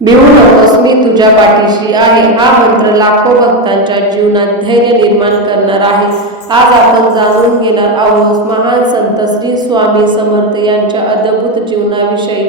भिवू नकोस, मी तुझ्या पाठीशी आहे. हा मंत्र लाखो भक्तांच्या जीवनात धैर्य निर्माण करणार आहे. आज आपण जाणून घेणार आहोत महान संत श्री स्वामी समर्थ यांच्या अद्भुत जीवनाविषयी.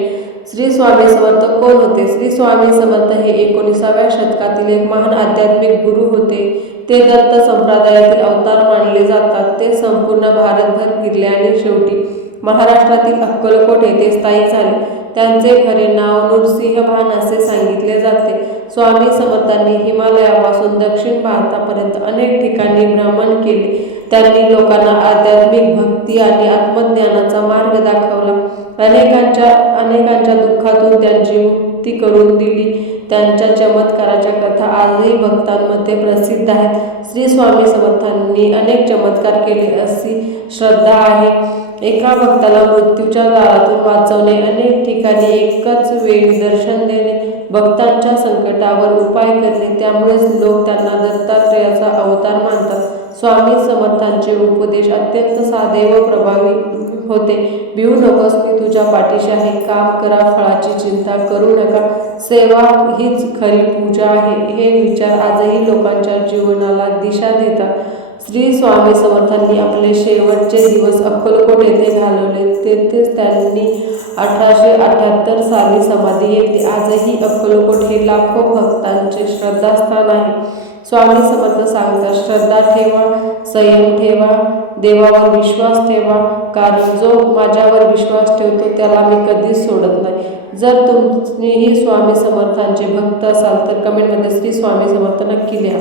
श्री स्वामी समर्थ कोण होते? श्री स्वामी समर्थ हे 19व्या शतकातील एक महान आध्यात्मिक गुरु होते. ते दत्त संप्रदायातील अवतार मानले जातात. ते संपूर्ण भारतभर फिरले आणि शेवटी महाराष्ट्रातील अक्कलकोट येथे स्थायिक झाले. त्यांचे खरे नाव नृसिंहभान असे सांगितले जाते. स्वामी समर्थांनी हिमालयापासून दक्षिण भारतापर्यंत अनेक ठिकाणी भ्रमण केले. त्यांनी लोकांना आध्यात्मिक भक्ती आणि आत्मज्ञानाचा मार्ग दाखवला. अनेकांच्या दुःखातून त्यांची मुक्ती करून दिली. त्यांच्या चमत्काराच्या कथा आजही भक्तांमध्ये प्रसिद्ध आहेत. श्री स्वामी समर्थांनी अनेक चमत्कार केले अशी श्रद्धा आहे. एका भक्ताला मृत्यूच्या दारातून वाचवणे, अनेक ठिकाणी एकच वेळी दर्शन देणे, भक्तांच्या संकटावर उपाय करणे, त्यामुळेच लोक त्यांना दत्तात्रेयाचा अवतार मानतात. स्वामी समर्थांचे उपदेश अत्यंत साधे व प्रभावी होते. भिवू नकोस, मी तुझ्या पाठीशी आहे. काम करा, फळाची चिंता करू नका. सेवा हीच खरी पूजा आहे. हे विचार आजही लोकांच्या जीवनाला दिशा देतात. श्री स्वामी समर्थांनी आपले शेवटचे दिवस अक्कलकोट येथे घालवले. तेथेच त्यांनी 1878 साली समाधी घेतली. आजही अक्कलकोट हे लाखो भक्तांचे श्रद्धास्थान आहे. स्वामी समर्थ सांगतात, श्रद्धा ठेवा, संयम ठेवा, देवावर विश्वास ठेवा, कारण जो माझ्यावर विश्वास ठेवतो त्याला मी कधीच सोडत नाही. जर तुम्हीही स्वामी समर्थांचे भक्त असाल तर कमेंटमध्ये श्री स्वामी समर्थ नक्की लिहा.